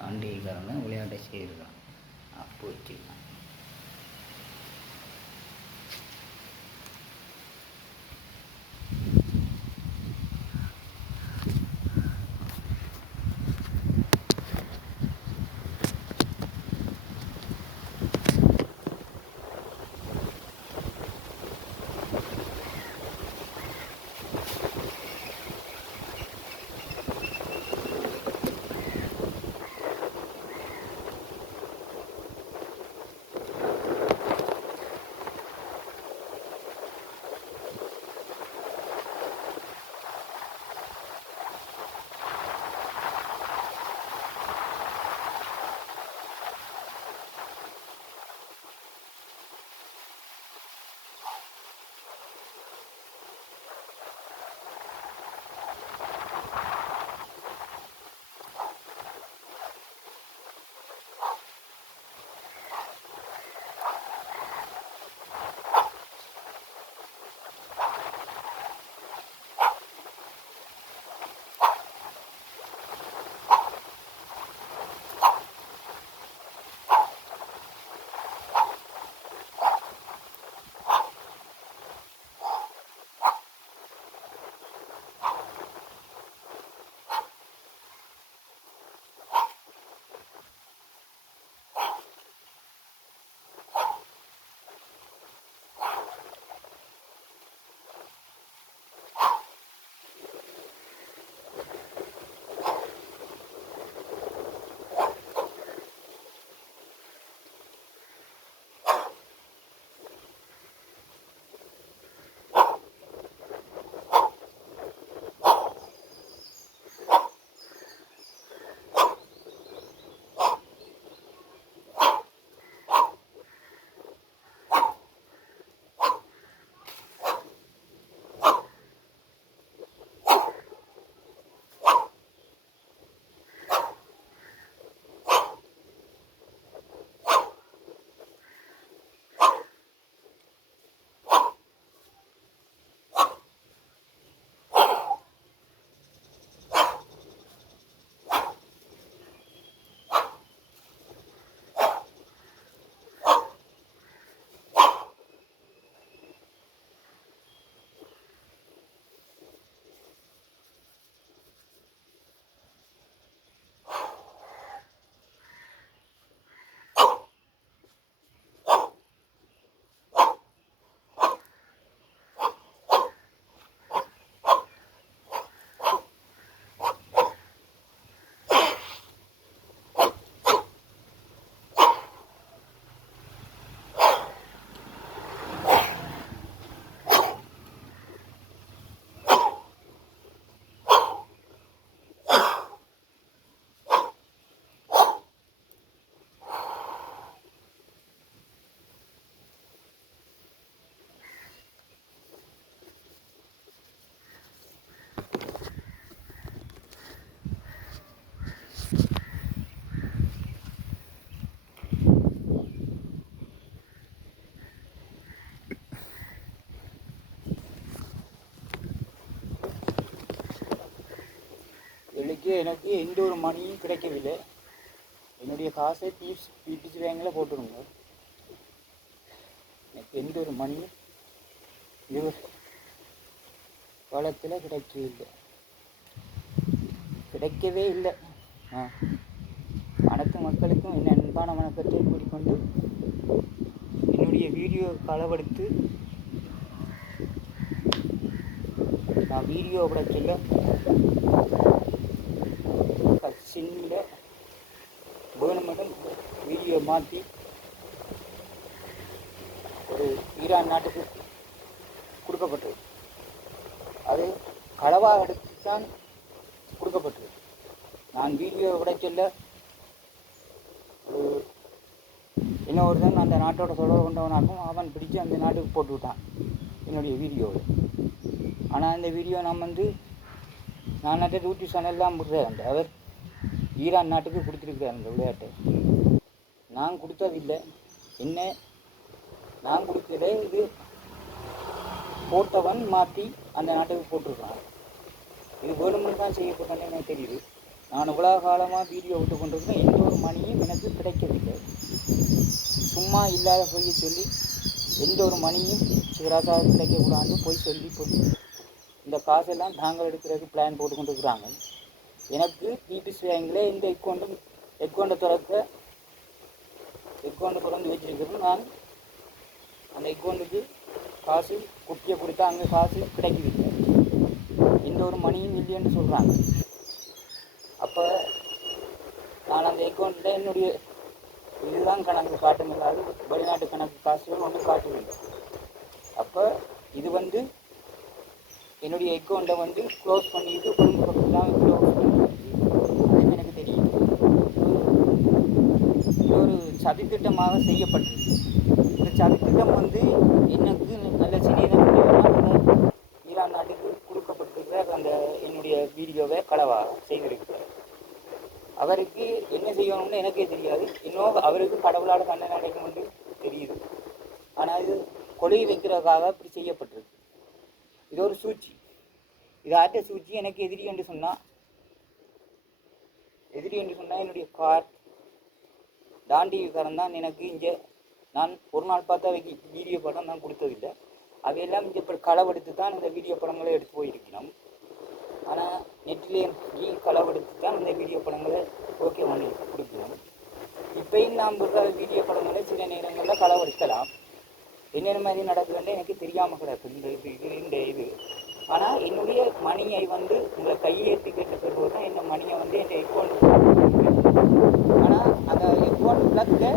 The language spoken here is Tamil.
பாண்டியக்காரன் விளையாட்டை செய்திருக்கான். அப்போ வச்சுருக்கான். எனக்கு எந்த ஒரு மணியும் கிடைக்கவில்லை. என்னுடைய காசை பிடிசி பேங்கில் போட்டுருங்க. எனக்கு எந்த ஒரு மணியும் இது காலத்தில் கிடைக்கவே இல்லை. அனைத்து மக்களுக்கும் என்ன அன்பான வணக்கத்தை கூறிக்கொண்டு என்னுடைய வீடியோ களவெடுத்து நான் வீடியோ விட சொல்ல சின்ன கவர்மெண்ட்டும் வீடியோ மாற்றி ஒரு ஈரான் நாட்டுக்கு கொடுக்கப்பட்டது. அது களவாக எடுத்து தான் கொடுக்கப்பட்டது. நான் வீடியோ விட சொல்ல ஒரு என்ன ஒருத்தன் அந்த நாட்டோட தொடர்பு கொண்டவனாகவும் அவன் பிடிச்சு அந்த நாட்டுக்கு போட்டு விட்டான் என்னுடைய வீடியோவை. ஆனால் அந்த வீடியோ நான் யூடியூப் சேனல்லாம் விடுறேன். அவர் ஈரான் நாட்டுக்கு கொடுத்துருக்கிறார் அந்த விளையாட்டை. நான் கொடுத்ததில்லை. நான் கொடுக்கல. இது போட்டவன் மாற்றி அந்த நாட்டுக்கு போட்டிருக்கான். இது கவர்மெண்ட் தான் செய்யப்பட்டான்னு எனக்கு தெரியுது. நான் இவ்வளோ காலமாக வீடியோ விட்டு கொண்டிருக்கிறேன், எந்த ஒரு மணியும் எனக்கு கிடைக்கவில்லை. சும்மா இல்லாத பொய்யை சொல்லி எந்த ஒரு மணியும் சிவராசாவுக்கு கிடைக்கக்கூடாதுன்னு போய் சொல்லி இந்த காசெல்லாம் நாங்கள் எடுக்கிறதுக்கு பிளான் போட்டு கொண்டு இருக்கிறாங்க. எனக்கு பிபிசி பேங்கில் இந்த அக்கௌண்ட்டை திறந்து வச்சிருக்கிறேன். நான் அந்த அக்கௌண்ட்டுக்கு காசு குட்டியை கொடுத்தா அங்கே காசு கிடைக்கவில்லை, எந்த ஒரு மணியும் இல்லைன்னு சொல்கிறாங்க. அப்போ நான் அந்த அக்கௌண்ட்டில் என்னுடைய இதுதான் கணக்கு காட்டுமில்லாது வெளிநாட்டு கணக்கு காசுகள் ஒன்று காட்டுவில்லை. அப்போ இது என்னுடைய அக்கௌண்ட்டை க்ளோஸ் பண்ணிட்டு குடும்ப பக்கத்தான் க்ளோஸ் பண்ணி எனக்கு தெரியும். இது ஒரு சதித்திட்டமாக செய்யப்பட்டிருக்கு. இந்த சதித்திட்டம் எனக்கு நல்ல சிறிய ஈரான் நாட்டுக்கு கொடுக்கப்பட்டிருக்கிற அந்த என்னுடைய வீடியோவை களவாக செய்திருக்கிறார். அவருக்கு என்ன செய்யணும்னு எனக்கே தெரியாது. இன்னும் அவருக்கு கடவுளால் தண்டனை அடைக்கணும்னு தெரியுது. ஆனால் இது கொலை வைக்கிறதுக்காக இப்படி செய்யப்பட்டிருக்கு. இது ஒரு சூழ்ச்சி. இது ஆற்ற சூழ்ச்சி. எனக்கு எதிரி என்று சொன்னால் என்னுடைய கார் டாண்டிக்காரன் தான். எனக்கு இங்கே நான் ஒரு நாள் பார்த்தா அவைக்கு வீடியோ படம் நான் கொடுத்ததில்லை. அவையெல்லாம் இங்கே இப்போ களவெடுத்து தான் இந்த வீடியோ படங்களை எடுத்து போயிருக்கணும். ஆனால் நெட்டிலே களவெடுத்து தான் இந்த வீடியோ படங்களை ஓகே பண்ணி கொடுக்கணும். இப்போயும் நாம் இருக்கிற வீடியோ படங்களை சில நேரங்களில் களவெடுக்கலாம். என்னென்ன மாதிரி நடக்குதுன்னு எனக்கு தெரியாமல் கிடக்கு இந்த இது. ஆனால் என்னுடைய மணியை உங்களை கையேற்றி கேட்ட பிறகு தான் இந்த மணியை என் அக்கௌண்ட். ஆனால் அந்த அக்கௌண்ட் பிளக்கை